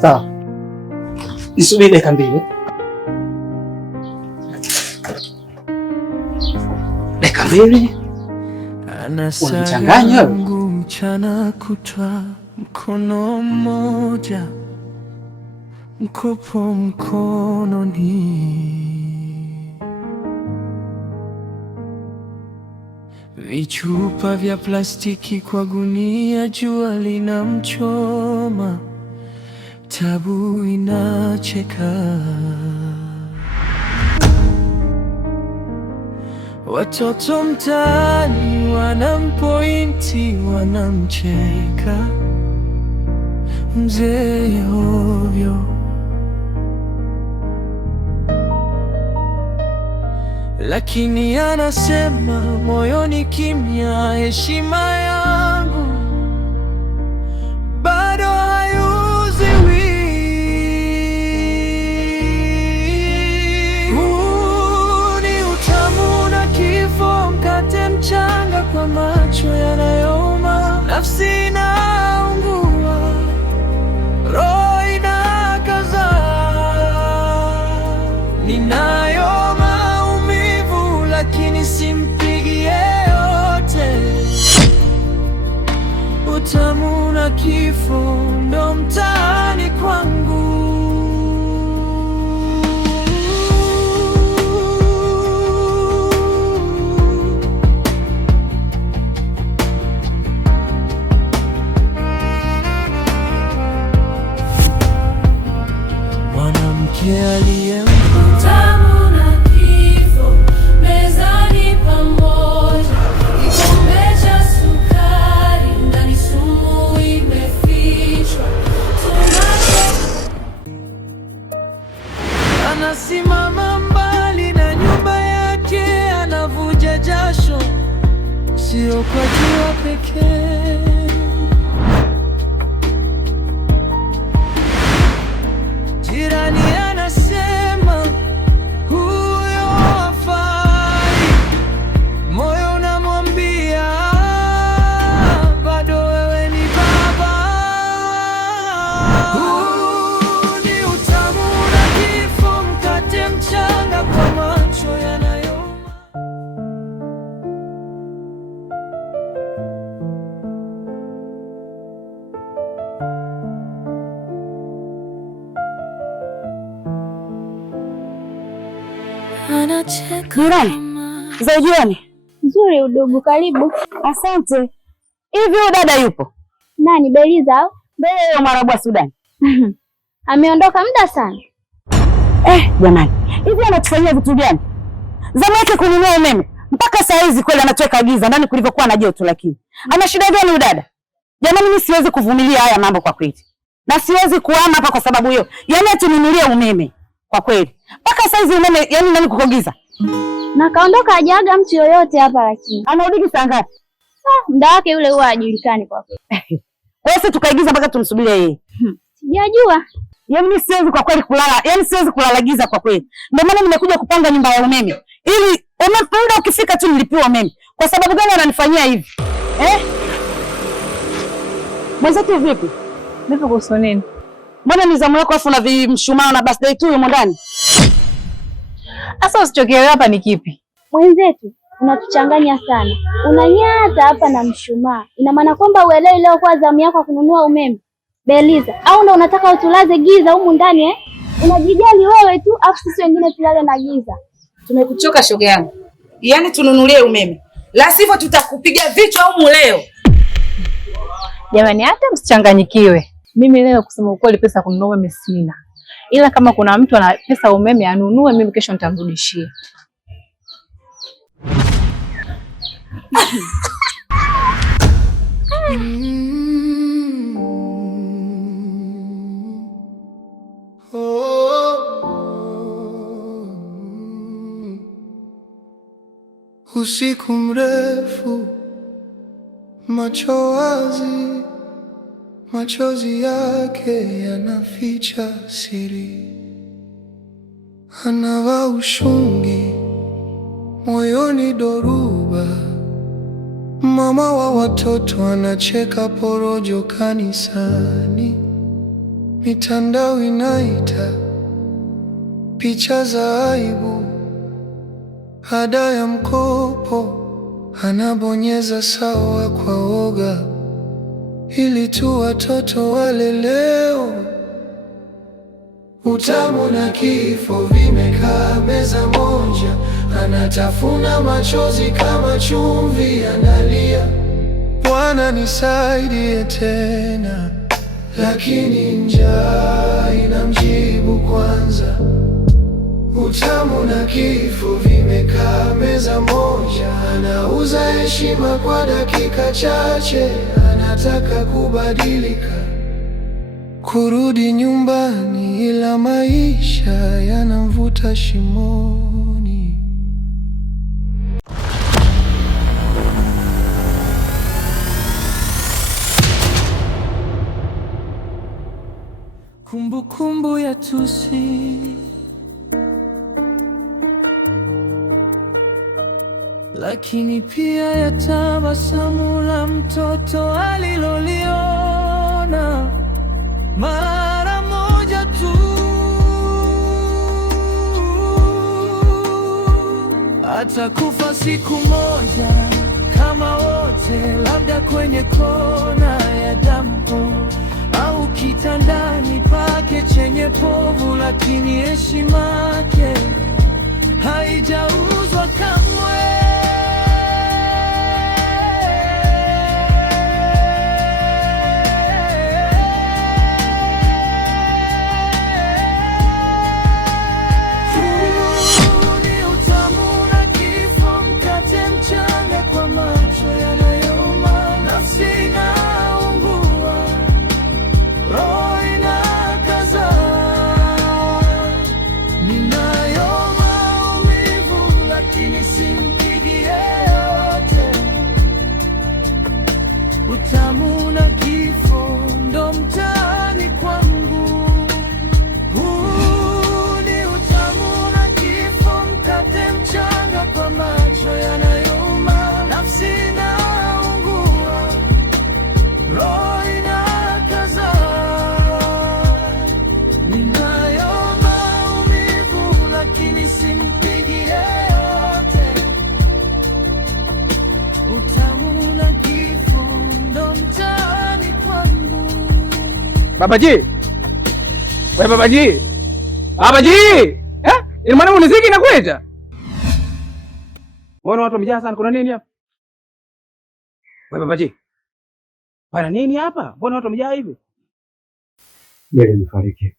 Sawa. Nisubiri dakika mbili. Dakika mbili. Unachanganya wewe. Mchana kutwa mkono mmoja mkopo mkononi, vichupa vya plastiki kwa gunia, jua linamchoma, tabu inacheka, watoto mtaani wanampointi, wanamcheka, mzee ovyo. Lakini anasema moyoni kimya, heshima yangu bado hayuziwi. Huu ni utamu na kifo, mkate mchanga kwa macho yanayouma, nafsi inaungua, roho inakaza, ninayo lakini simpigie yote. Utamu na kifo ndo mtaani kwangu. Mwanamke aliye anasimama mbali na nyumba yake, anavuja jasho, sio kwa jua pekee. Jirani anasema huyo hafai, moyo unamwambia bado wewe ni baba. Mchanga kwa macho yanayoma. Jirani, za jioni. Nzuri udugu, karibu. Asante. Hivi huyu dada yupo? Nani, Beliza au? Mbele ya Mwarabu wa Sudan. Ameondoka muda sana. Jamani, hivi anatufanyia vitu gani? Zamu yake kununua umeme mpaka saa hizi kweli anatweka giza ndani kulivyokuwa na joto, lakini ana shida gani huyu dada? Jamani, mimi siwezi kuvumilia haya mambo kwa kweli. Na siwezi kuhama hapa kwa sababu hiyo. Yaani atununulie umeme kwa kweli. Mpaka saa hizi umeme, yaani nani kuko giza? Na kaondoka hajaaga mtu yoyote hapa lakini. Anarudi saa ngapi? Muda wake yule huwa hajulikani kwa kweli. Kwa hiyo tukaigiza mpaka tumsubirie yeye. Sijajua. Yaani mimi siwezi kwa kweli kulala. Yaani siwezi kulala giza kwa kweli. Ndio maana nimekuja kupanga nyumba ya umeme. Ili muda ukifika tu nilipiwe umeme. Kwa sababu gani ananifanyia hivi? Mwenzetu vipi? Vipi kuhusu nini? Mbona ni zamu yako afu na vimshumaa na birthday tu yumo ndani? Asa usichokielewa hapa ni kipi? Mwenzetu, unatuchanganya sana. Unanyata hapa na mshumaa. Ina maana kwamba uelewi leo kwa zamu yako kununua umeme. Beliza, au ndo unataka utulaze giza humu ndani Unajijali wewe tu afu sisi wengine tulale na giza. Tumekuchoka shoga yangu. Yaani tununulie umeme. La sivyo tutakupiga vichwa humu leo. Jamani, hata msichanganyikiwe. Mimi leo kusema ukweli pesa kununua umeme sina. Ila kama kuna mtu ana pesa umeme anunue, mimi kesho nitamrudishia. Usiku mrefu, macho wazi, machozi yake yanaficha siri. Anavaa ushungi, moyoni dhoruba, Mama wa watoto anacheka porojo kanisani, mitandao inaita picha za aibu, ada ya mkopo anabonyeza sawa kwa woga, ili tu watoto wale leo. Utamu na kifo vimekaa meza moja, anatafuna machozi kama chumvi, analia, Bwana nisaidie tena, lakini njaa inamjibu kwanza. Utamu na kifo vimekaa meza moja, anauza heshima kwa dakika chache, anataka kubadilika, kurudi nyumbani, ila maisha yanamvuta shimoni. Kumbukumbu ya Tusi, lakini pia ya tabasamu la mtoto aliloliona mara moja tu. Atakufa siku moja kama wote, labda kwenye kona ya dampo au kitandani pake chenye povu, lakini heshima yake haijauzwa kamwe. Utamu na kifo ndo mtaani kwangu. Huu ni utamu na kifo, mkate mchanga kwa macho yanayoma, nafsi inaungua, roho inakaza. Ninayo maumivu lakini simpigi yeyote. Utamu na kifo ndo mtaani kwangu. Babaji! Wewe Babaji! Babaji! Ina maana muziki inakuita? Mbona watu wamejaa sana, kuna nini hapa? Wewe Babaji! Pana nini hapa? Mbona watu wamejaa hivi? Jeli nifariki.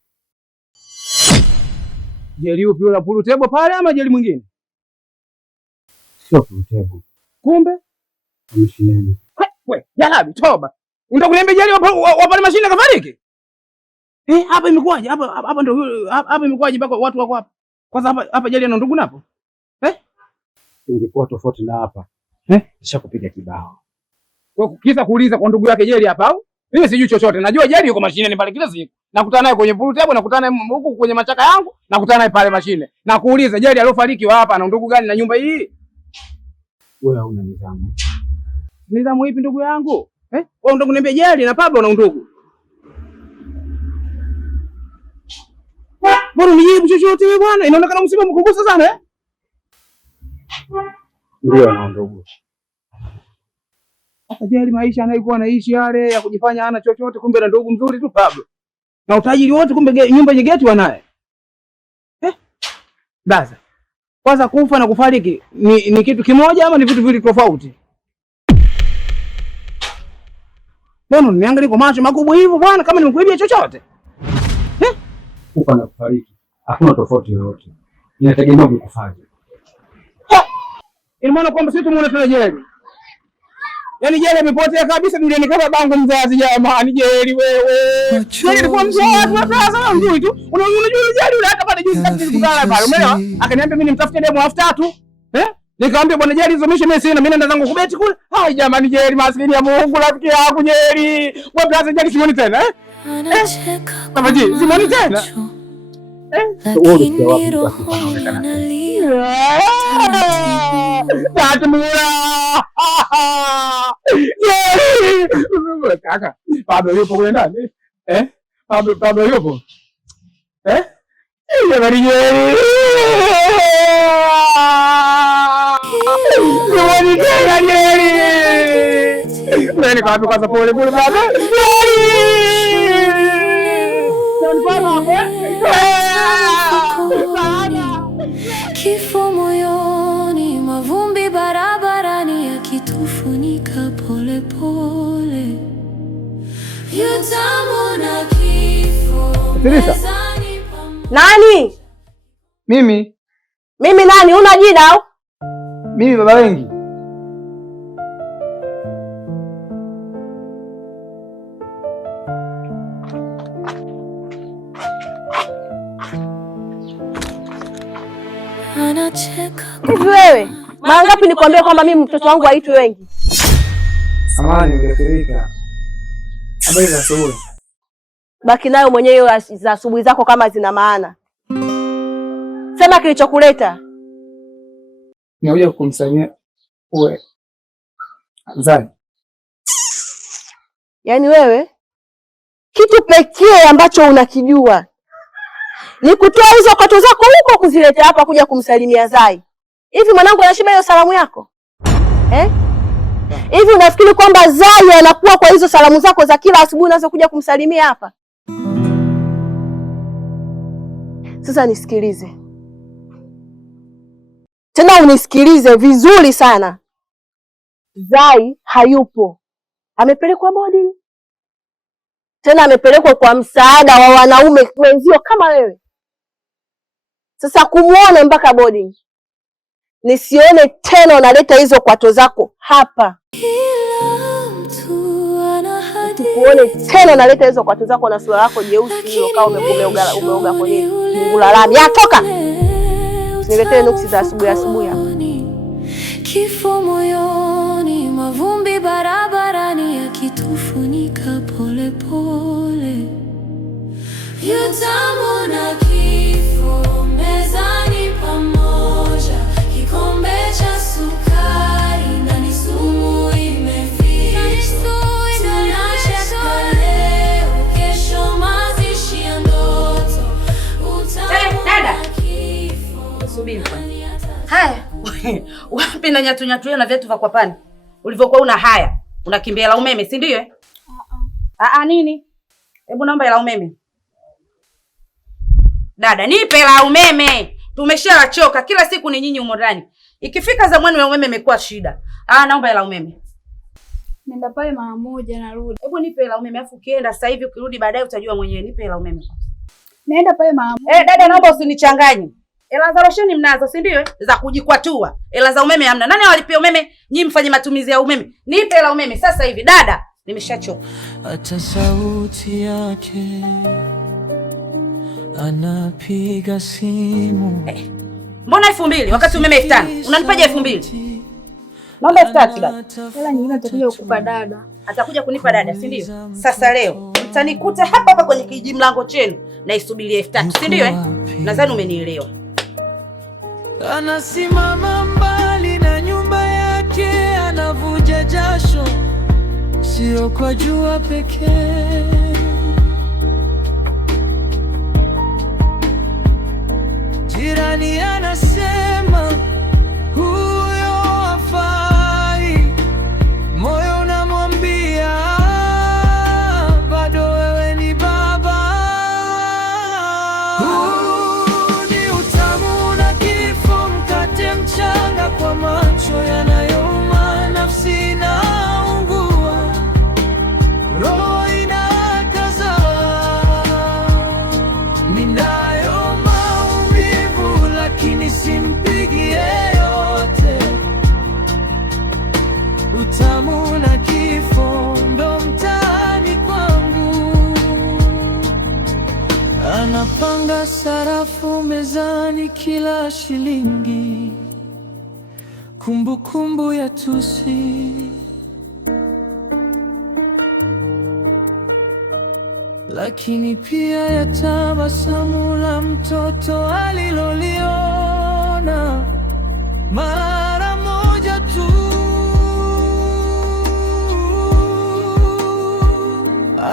Jeli upi, ula pulu tebo pale ama jeli mwingine? Sio pulu tebo. Kumbe? Mshineni. We, jalabi, toba. Unataka kuniambia jeli wapale mashine kafariki? Hapa imekuwaje? Hapa ndio hapa imekuwaje mpaka watu wako hapa? Kwanza hapa jeli ana ndugu napo? Ingekuwa tofauti na hapa. Nishakupiga kibao. Kwa kisa kuuliza kwa ndugu yake jeli hapa au? Mimi sijui chochote. Najua jeli yuko mashine pale kila siku. Nakutana naye kwenye pool table, nakutana naye huku kwenye machaka yangu, nakutana naye pale mashine. Na kuuliza jeli aliofariki hapa ana ndugu gani na nyumba hii? Wewe hauna nidhamu. Nidhamu ipi ndugu yangu? Wewe unataka kuniambia jeli na Pablo na ndugu? Mbona unijibu chochote wewe bwana? Inaonekana msiba mkubwa sana Ndio na ndugu. Hata jeli maisha anayokuwa anaishi yale ya kujifanya hana chochote, kumbe na ndugu mzuri tu Pablo. Na utajiri wote kumbe nyumba yenye geti wanaye. Baza. Kwanza kufa na kufariki ni kitu kimoja ama ni vitu viwili tofauti? Mbona niangalie kwa macho makubwa hivyo bwana, kama nimekuibia chochote? Kufa na kufariki hakuna tofauti yoyote. Inategemea ukifanya. Ina maana kwamba sisi tumuone tena jeli. Yaani jeli amepotea kabisa duniani kama bangu mzazi jamani jeli wewe. Jeli kwa mzazi watu sasa mjui tu. Unajua jeli yule hata pale juzi sasa tukutana pale umeelewa? Akaniambia mimi nimtafute demo 3000. Nikamwambia bwana jeli hizo mishe mimi sina, mimi naenda zangu kubeti kule. Hai jamani jeli maskini ya Mungu rafiki yangu jeli. Wewe brother jeli simoni tena Baba ji, simoni tena. Tatumula. Kaka, Pablo yupo kule ndani? Pablo yupo? Jamani Jeri. Jamani Jeri. Nani kwa kwanza pole baba. Kifo moyoni, mavumbi barabarani yakitufunika pole pole. Yutamona kifo mezani. Nani? Mimi Nani? Una jina au? Mimi baba wengi. Hivi wewe, mara ngapi nikwambia kwamba mimi mtoto wangu haitwi Wengi? Samahani, nimekasirika. Habari za asubuhi. Baki nayo mwenyewe za asubuhi zako kama zina maana. Sema kilichokuleta. Nimekuja kukumsalimia uwe Zai. Yaani wewe kitu pekee ambacho unakijua ni kutoa hizo kwato zako huko kuzileta hapa kuja kumsalimia Zai. Hivi mwanangu anashiba hiyo salamu yako? Hivi unafikiri kwamba Zai anakuwa kwa hizo salamu zako za kila asubuhi unaanza kuja kumsalimia hapa? Sasa nisikilize. Tena unisikilize vizuri sana. Zai hayupo. Amepelekwa boarding. Tena amepelekwa kwa msaada wa wanaume wenzio kama wewe. Sasa kumuona mpaka boarding. Nisione tena unaleta hizo kwato zako hapa. Tukuone tena unaleta hizo kwato zako na sura yako jeusi hiyo kama umeoga kwenye ngula lami. Ya toka. Niletee nuksi za asubuhi hapa. Kifo moyoni, mavumbi barabarani yakitufunika pole pole. Yutamona kifo mezani pamoja, kikombe cha sukari ndani sumu imefichwa. Tunacheka leo, kesho mazishi ya ndoto. Utamona kifo. Subiri. Haya. Wapi na nyatu na viatu vya kwa pani? Ulivyokuwa una haya, unakimbia la umeme, si ndio? Nini? Hebu naomba la umeme. Dada, nipe la umeme. Tumeshachoka. Kila siku ni nyinyi humo ndani. Ikifika zamani ya umeme imekuwa shida. Naomba la umeme. Nenda pale mara moja narudi. Hebu nipe la umeme afu ukienda sasa hivi ukirudi baadaye utajua mwenyewe. Nipe la umeme. Naenda pale mara moja. Dada, naomba usinichanganye. Hela za rosheni mnazo, si ndio? Za kujikwatua. Hela za umeme hamna. Nani awalipia umeme? Nyinyi mfanye matumizi ya umeme. Nipe la umeme sasa hivi. Dada, nimeshachoka. Hata sauti yake anapiga simu. Mbona 2000 wakati umeme 5000? Unanipaje 2000? Naomba 3000 basi. Hela nyingine atakuja kukupa dada. Atakuja kunipa dada, si ndio? Sasa leo mtanikuta hapa hapa kwenye kijimlango chenu na isubirie 3000, si ndio? Nadhani umenielewa. Anasimama mbali na nyumba yake, anavuja jasho, sio kwa jua pekee. Jirani anasema huyo hafai, moyo unamwambia bado wewe ni baba. Ni utamu na kifo, mkate mchanga kwa macho yanayouma, nafsi inaungua, roho inakaza. Ninayo maumivu lakini simpigi yeyote. Utamu na kifo ndo mtaani kwangu. Anapanga sarafu mezani kila shilingi, kumbukumbu ya tusi, lakini pia ya tabasamu la mtoto aliloliona mara moja.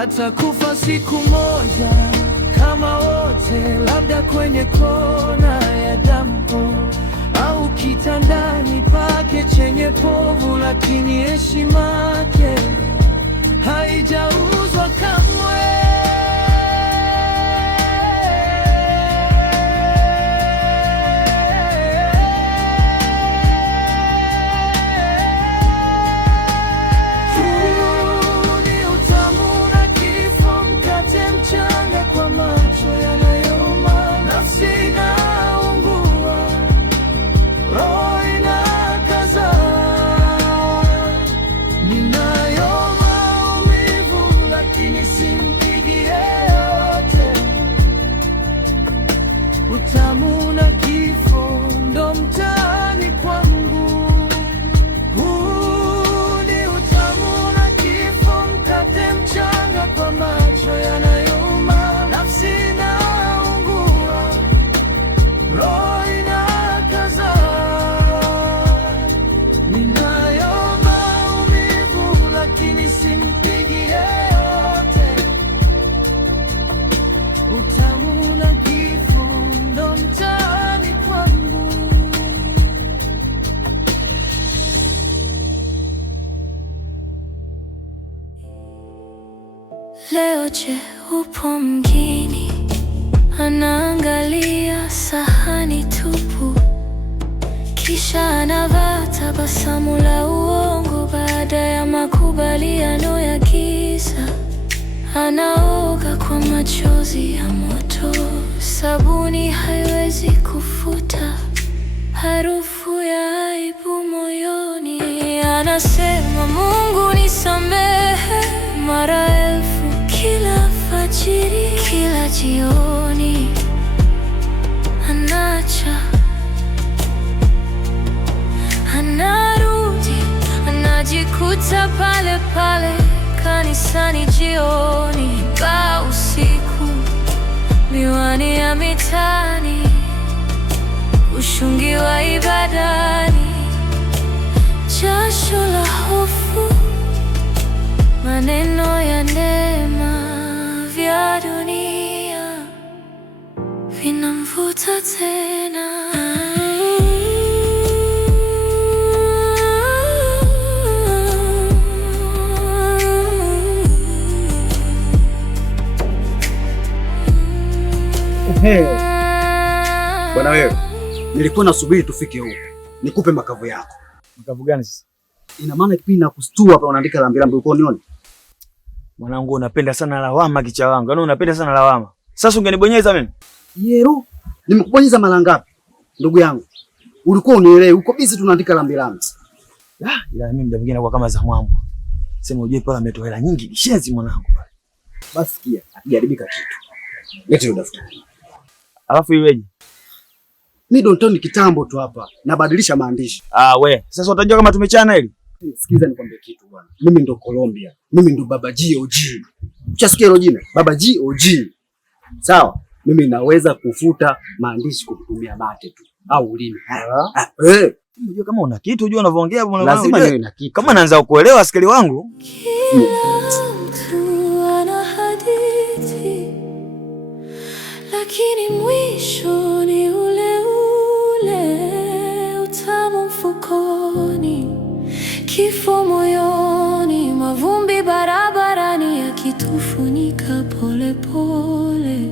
atakufa siku moja kama wote, labda kwenye kona ya dampo au kitandani pake chenye povu, lakini heshima yake haijauzwa kamwe. Utamu na kifo ndo mtaani kwangu. Huu ni utamu na kifo, mkate mchanga kwa macho yanayouma, nafsi inaungua, roho inakaza. Ninayo maumivu lakini simpigi yeyote. Utamu na kifo ndo mtaani kwangu. Leo je, upo mjini, anaangalia sahani tupu, kisha anavaa tabasamu la uongo baada ya makubaliano ya giza. Anaoga kwa machozi ya moto, sabuni haiwezi kufuta harufu ya aibu moyoni. Anasema Mungu nisamehe mara elfu, kila fajiri, kila jioni. Anacha, anarudi, anajikuta pale pale kanisani jioni, baa usiku, miwani ya mitani, ushungi wa ibadani, jasho la hofu, maneno ya neema, vya dunia vinamvuta tena. Bwana wewe, nilikuwa nasubiri tufike huko nikupe makavu yako. Makavu gani sasa? Ina maana kipindi na kustua hapa unaandika lambilambi uko nione. Mwanangu unapenda sana lawama kicha wangu. Yaani unapenda sana lawama. Sasa ungenibonyeza mimi? Yero, nimekubonyeza mara ngapi? Ndugu yangu. Ulikuwa unielewi, uko busy tunaandika lambilambi. Ila mimi muda mwingine kwa kama za mwamu. Sema uje pala ametoa hela nyingi kishenzi mwanangu. Basi sikia, akijaribika kitu. Leta hiyo daftari. Alafu iweje? Mimi Dontoni kitambo tu hapa, nabadilisha maandishi. We, sasa utajua kama tumechana hili? Sikiza nikwambie kitu bwana. Mimi ndo Colombia. Mimi ndo Baba GOG. Uchasikia hilo jina? Baba GOG. Sawa? Mimi naweza kufuta maandishi kwa kutumia mate tu au ulimi. Unajua kama una kitu unajua unavyoongea bwana. Lazima niwe na kitu. Kama naanza kuelewa askari wangu. Lakini mwisho ni ule ule, utamu mfukoni, kifo moyoni, mavumbi barabarani yakitufunika pole pole.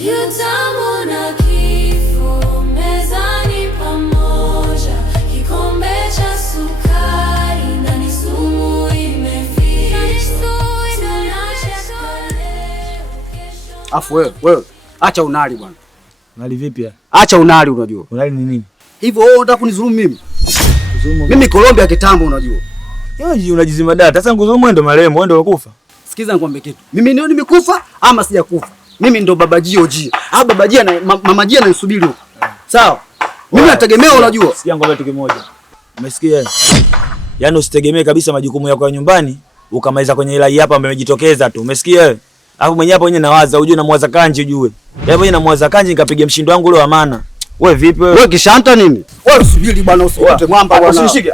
Utamu na kifo mezani pamoja, kikombe cha sukari na ni sumu imefika. Afu wewe, acha unali bwana. Unali vipi ya? Acha unali unajua. Unali ni nini? Hivyo wewe unataka kunizulumu mimi? Mimi Colombia kitambo unajua. Yoji unajizima data. Sasa nguzulumu ndo marehemu, wewe ndo ukufa. Sikiza nikwambie kitu. Mimi ndio nimekufa ama sijakufa. Mimi ndo Baba GOG. Baba G na Mama G ananisubiri huko. Sawa? Mimi nategemea unajua. Sikia ngombe tu kimoja. Umesikia? Yaani usitegemee kabisa majukumu yako ya nyumbani ukamaliza kwenye ila hii hapa ambaye amejitokeza tu. Umesikia wewe? Alafu mwenyewe hapo nawaza ujue na mwaza kanji ujue. Hapo mwenyewe na mwaza kanji nikapiga mshindo wangu ule wa maana. Wewe vipi wewe? Wewe kishanta nini? Wewe subiri bwana, usikute mwamba bwana. Usishike.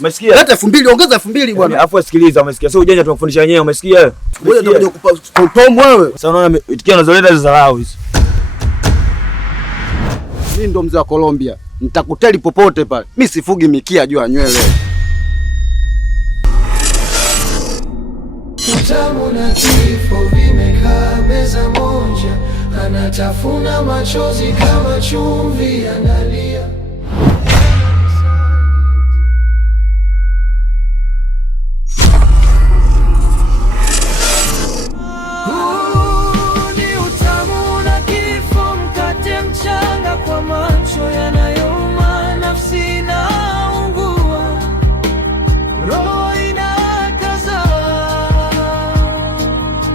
Umesikia? Leta 2000, ongeza 2000 bwana. Alafu sikiliza, umesikia? Sio ujanja tunakufundisha wenyewe, umesikia wewe? Wewe ndio unakuja kupa tom wewe. Sasa unaona itikia unazoleta hizo dharau hizo. Mimi ndo mzee wa Colombia. Nitakuteli popote pale. Mimi sifugi mikia juu ya nywele. Utamu na kifo vimekaa meza moja, anatafuna machozi kama chumvi analia. Ni utamu na kifo, mkate mchanga kwa macho yanayouma, nafsi inaungua, roho inakaza.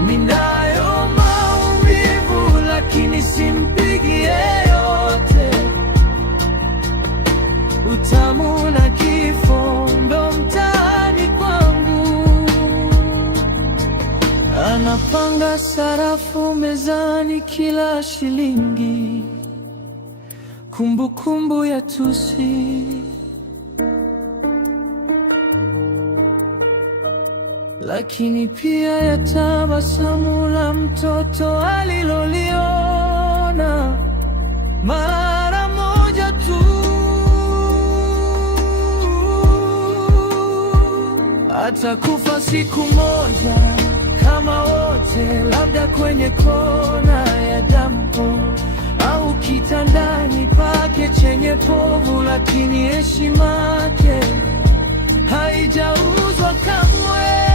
Ninayo maumivu lakini simpigi yeyote. Utamu na kifo ndo mtaani kwangu. Anapanga sarafu mezani kila shilingi, kumbukumbu ya tusi, lakini pia ya tabasamu la mtoto aliloliona mara moja tu. Atakufa siku moja kama wote, labda kwenye kona ya dampo au kitandani pake chenye povu, lakini heshima yake haijauzwa kamwe.